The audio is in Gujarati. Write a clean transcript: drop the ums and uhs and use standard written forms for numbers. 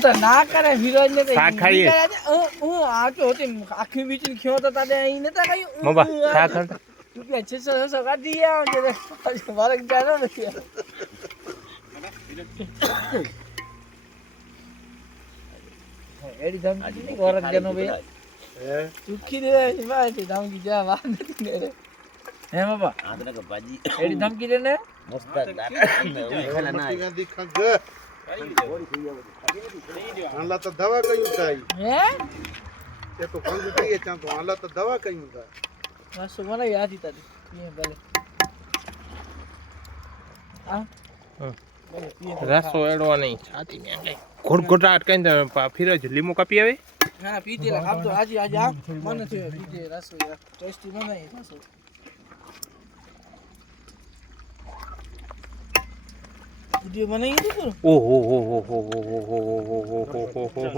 તો ના કરે ફિરોજ ને શાક ખાઈએ હું આટો હતી આખી બીચી ખયો તો તારે અહીં નતા ખાયું મોબા શાક ખાતા રૂપિયા 600 કાઢી આવે છે મારે જાણો નથી એડી ધમકી વરક જનો ભાઈ ચૂકી દે મારી ધમકી જા વાત નથી ને હે બાબા આદરા કે ભાજી એડી ધમકી દે ને મસ્ત ખાલા ના ગાંધી ખંગ હાલા તો દવા કયું થાય હે એ તો ખંગ કહીએ ચાં તો હાલા તો દવા કયું થાય બસ મને યાદ હતી તારી એ ભલે આ રસો એડવા નહીં છાતી ને કઈ ઘોટઘોટા અટકાઈને ફિરોજ લીંબુ કાપી આવે ના પીતેલા ખાબ તો આજે આ મને છે પીતે રસો યાર ટેસ્ટી બનાવી રસો વિડિયો બનાવી દીધો ઓહો હો હો હો હો હો હો હો હો હો